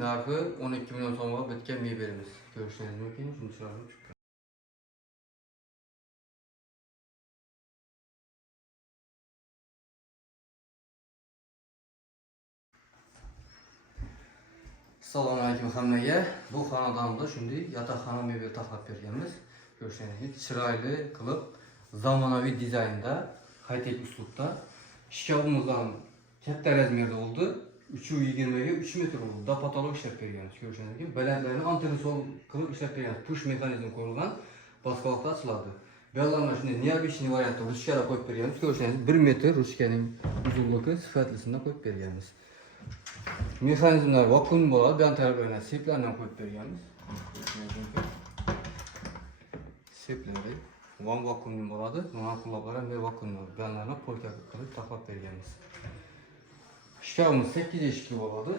Narxı 12 milyon so'mga bitgan mebelimiz. Ko'rishingiz mumkin. Shunchalar chiqqan. Assalomu alaykum hammaga. Bu xonadonda shunday yotoqxona mebel taklif berganmiz. Ko'rishingiz chiroyli qilib, zamonaviy dizaynda, high-tech uslubda shkafimiz ham katta razmerda oldu. 320 ga 3 metr oldu. Da patolog ishlab berganmiz. Ko'rishingiz mumkin. Balandlarni antirisol qilib ishlab berganmiz. Push mexanizm qo'yilgan. Boshqalarda ochiladi. Bellama shunday neobычный variantda ruchkalar qo'yib berganmiz. Ko'rishingiz 1 metr ruchkaning uzunligi sifatlisini qo'yib berganmiz. Mexanizmlar vakuum bo'ladi. Bu taraflarga seplarni qo'yib berganmiz. Seplari vakuum bo'ladi. Mana quloqlar ham vakuum. Bunlarni polka qilib taxlab berganmiz. Shkafimiz 8 eshikli bo'ladi.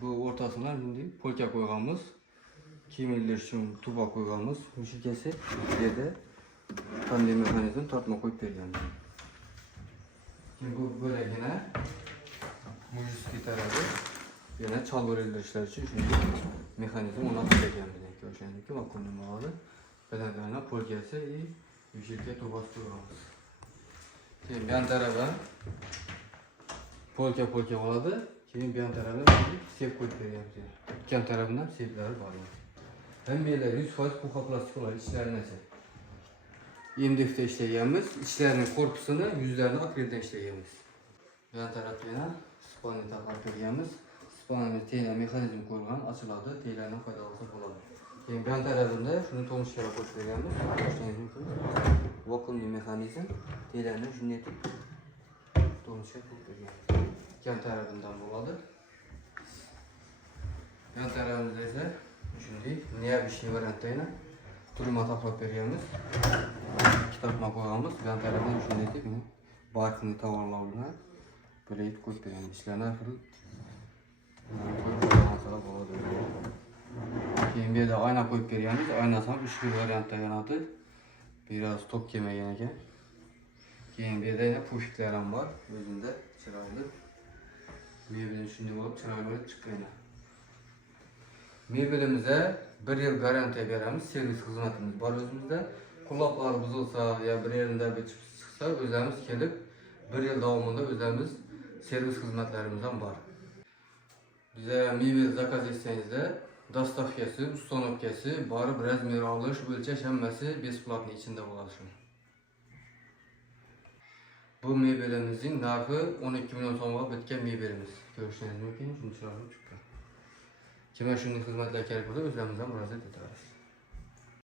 Bu o'rtasida bunday polka qo'yganmiz. Kiyimlar uchun tuba qo'yganmiz. Mushukasi yerda qanday mexanizm tortma qo'yib berganmiz. Bu bo'lagina mujizli tarafı yana chalg'orilishlar uchun shunday mexanizm o'rnatilgan dedik. O'shandagi vakuum bo'ladi. Balandlarni polkasi va yushilka tubasi qo'yganmiz. Keyin bu tarafga polka bo'ladi. Keyin bu tarafga sep qo'yib beryapmiz. Ikki tarafdan seplari bor. Hammalar 100% puxa plastik bo'ladi ichlarini esa. Emdikda ishlaganmiz. İçlarining korpusini, yuzlarini akreldan ishlaganmiz. Bu tarafga yana spani taxlab berganmiz. Spanimiz teyna mexanizm qo'yilgan, ochiladi, teylarni foydalansa bo'ladi. Keyin bu tarafida shuni tonishga qo'shib berganmiz. Vakuumli mexanizm teylarni shunday tonishga qo'yib bergan. Yan tarafından bo'ladi. Yan tarafimizda esa shunday neobычный variantda yana turma taxlab berganmiz. Kitobma qo'yganmiz. Bu tarafdan shunday deb barqni tovarlarni plate qo'yib berganmiz. Ishlarni xil bo'ladi. Keyin bu yerda oyna qo'yib berganmiz. Oynasi ham 3 xil variantda yanadi. Biraz tok kelmagan ekan. Keyin bu yerda yana pushiklar ham bor. O'zida chiroyli. Mebel shunday bo'lib chiroyli bo'lib chiqqan. Mebelimizga 1 yil garantiya beramiz. Servis xizmatimiz bor o'zimizda. Quloqlar buzilsa ya bir yerinde bir chiqsa o'zimiz kelib 1 yil davomida o'zimiz servis xizmatlarimiz ham bor. Bize mebel zakaz etsangizda dostavkasi, uстановkasi, borib razmer olish, o'lchash hammasi besplatniy içinde bo'ladi. Bu mebelimizin narxi 12 milyon so'mga bitgan mebelimiz. Ko'rishingiz mumkin. Shunchalar chiqqan. Kimga shunday xizmatlar kerak bo'lsa o'zlarimizdan murojaat etamiz.